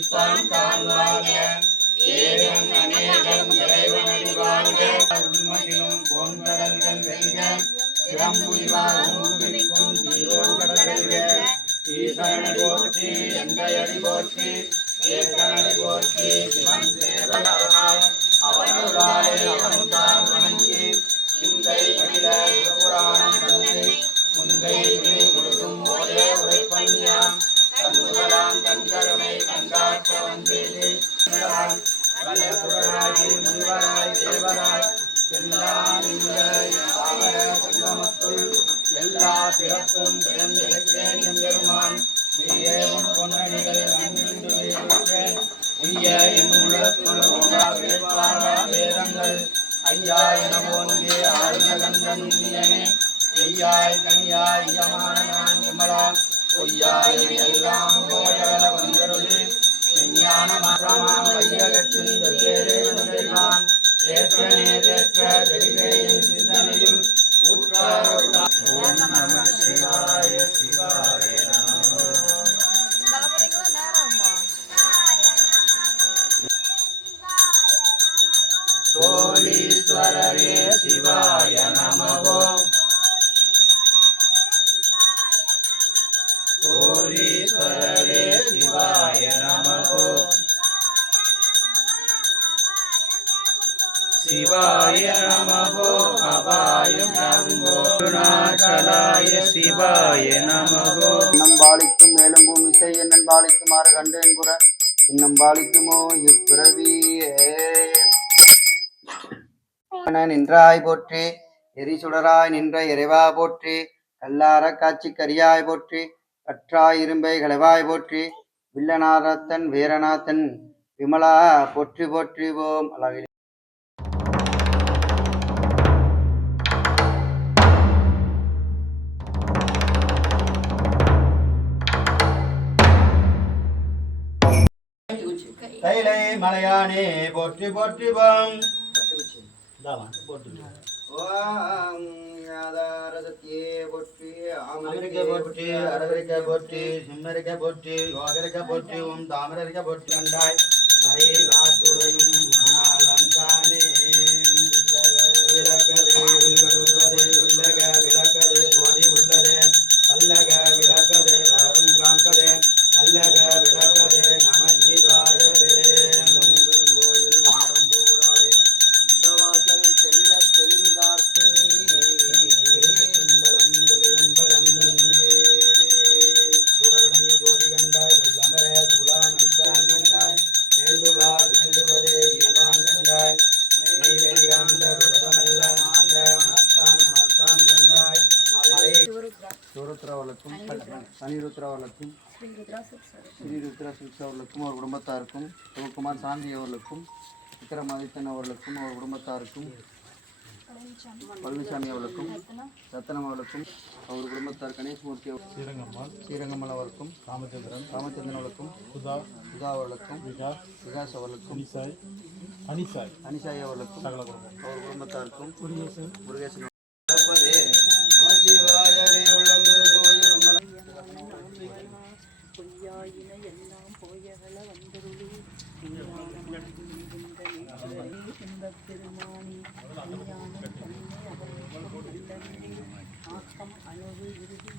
இப்பான் தான் வாழ்க ஏகம் அநேகம் இறைவனடி வாழ்க உண்மையிலும் போன்கடல்கள் வெல்க சிறம்புரிவாகும் தீரோன்கடல் வெல்க ஈசனடி போற்றி எந்தையடி போற்றி ஏசனடி போற்றி சிவன் தேவனாய் அவனுடாலே அவன்தான் வணங்கி சிந்தை மனித புராணம் தந்தை முந்தை வினை முழுதும் ஒரே உரைப்பஞ்சாம் தன்முதலாம் தன்கருணை கண்டாற்ற வந்தேனே சுடராகி முனிவராய் தேவராய் எல்லாம் இந்த தாவர சங்கமத்துள் எல்லா பிறப்பும் பிறந்தெடுத்தேன் எம்பெருமான் மெய்யேவும் பொன்னடிகள் நன்கு வைத்தேன் உய்ய என் உள்ளத்துள் உங்கா வேட்பார வேதங்கள் ஐயா என போன்றே ஆயுதகந்தன் இனியனே மெய்யாய் தனியாய் யமான நான் விமலா பொய்யாய் எல்லாம் போயவல வந்தருளே விஞ்ஞான மாற்றமாம் வையகத்தில் வெவ்வேறு வந்தைவான் ஏற்றனே தேற்ற தெளிவே என் சிந்தனையில் ஊற்றார் ஓம் நம சிவாய சிவாய நமோ சோழீஸ்வரரே சிவாய நமோ சோழீஸ்வரரே சிவாய நமோ சிவாய நமோ அபாயம் நமோ அருணாச்சலாய சிவாய நமோ நம்பாளிக்கும் மேலும் பூமிசை என்னன் பாலிக்குமாறு கண்டேன் புற இன்னம் பாலிக்குமோ இப்பிறவியே நின்றாய் போற்றி எரிசுடராய் நின்ற இறைவா போற்றி கல்லார காட்சி கரியாய் போற்றி கற்றாய் இரும்பை களவாய் போற்றி வில்லநாதத்தன் வீரநாதன் விமலா போற்றி போற்றிவோம் அளவில் தைலை மலையானே போற்றி போற்றிவோம் போற்றி அமெரிக்க போற்றி அரவரிக்க போற்றி சிம்மரிக்க போற்றி யோகரிக்க போற்றி உம் தாமரிக்க போற்றி கண்டாய் மறை காட்டுடையும் மணாலந்தானே விளக்கதே வில்கடுவதே உள்ளக விளக்கதே போதி உள்ளதே பல்லக விளக்கதே வளரும் காண்பதே நல்லக விளக்கதே நம சிவாயவே கோயில் மரம்பூராலயம் வாசல் செல்ல தெளிந்தார்த்தி சுடரணைய ஜோதி கண்டாய் சொல்லமர துலாமைத்தான் கண்டாய் வேண்டுவார் வேண்டுவதே ஈவான் கண்டாய் மெய்யறியாண்ட விரதமல்ல மாண்ட மனத்தான் மனத்தான் கண்டாய் மலை சூருத்ராவளுக்கும் சனிருத்ராவளுக்கும் ஸ்ரீருத்ரா சிக்ஷா அவர்களுக்கும் அவர் குடும்பத்தாருக்கும் சிவகுமார் சாந்தி அவர்களுக்கும் விக்ரமாதித்தன் அவர்களுக்கும் அவர் குடும்பத்தாருக்கும் பழனிசாமி அவர்களுக்கும் ரத்தனம் அவர்களுக்கும் அவர் குடும்பத்தார் கணேஷ்மூர்த்தி ஸ்ரீரங்கம்மாள் அவர்களுக்கும் ராமச்சந்திரன் அவர்களுக்கும் சுதா அவர்களுக்கும் விகாஸ் அவர்களுக்கும் அனிசாய் அவர்களுக்கும் அவர் குடும்பத்தாருக்கும் முருகேசன் சிவாயவே உள்ளம் பெருங்கோயில் பொய்யாயின எல்லாம் போயகல வந்தருளி இந்த திருமானி ஆக்கம் அளவு இறுதி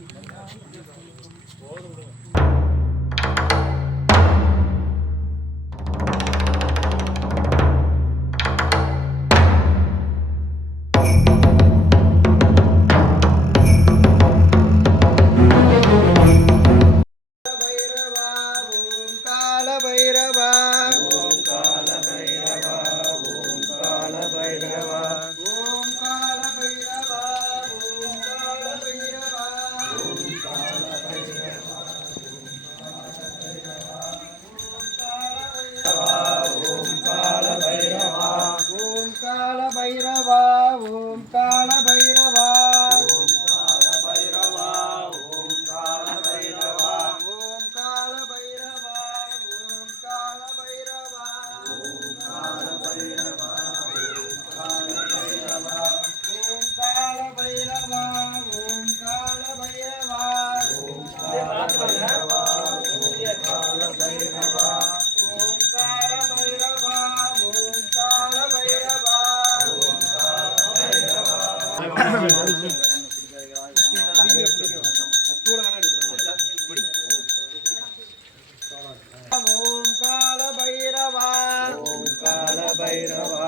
பைரவா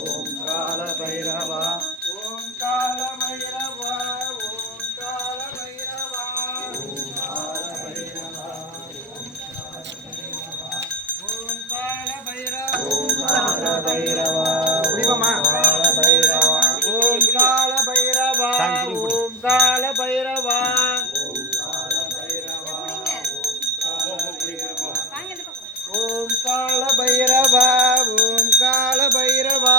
ஓம் கால பைரவா ஓம் கால பைரவா ஓம் கால பைரவா ஓம் கால பைரவா ஓம் கால பைரவா ஓம் கால பைரவா முடியுமாம்மா? கால பைரவா ஓம் கால பைரவா ஓம் கால பைரவா ஓம் கால பைரவா ஓம் கால பைரவா ஓம் கால பைரவா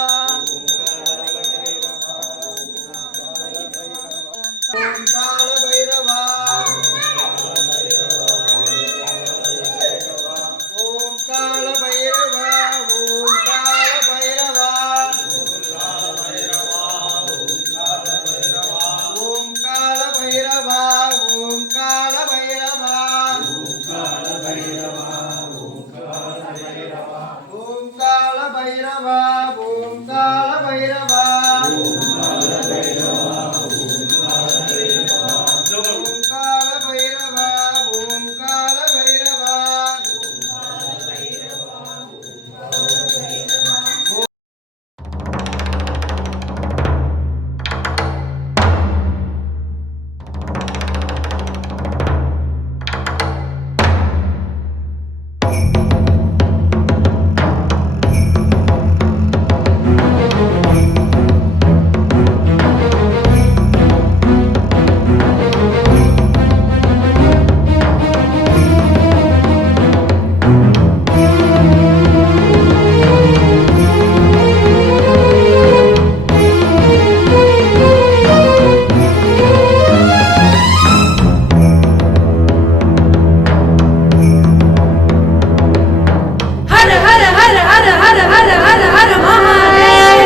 ஓம் கால பைரவா ஓம் கால பைரவா ஓம் கால பைரவா ஓம் கால பைரவா ஓம் கால பைரவா ஓம் கால பைரவா ஓம் கால பைரவா ஓம் கால பைரவா ஓம் கால பைரவா ஓம் கால பைரவா हर हर हर हर हर हर हर हर महादेव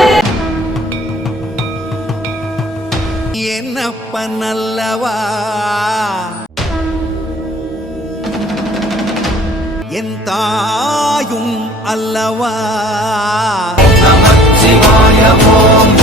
என்னப்பனல்லவா என் தாயும் அல்லவா நமச்சிவாய ஓம்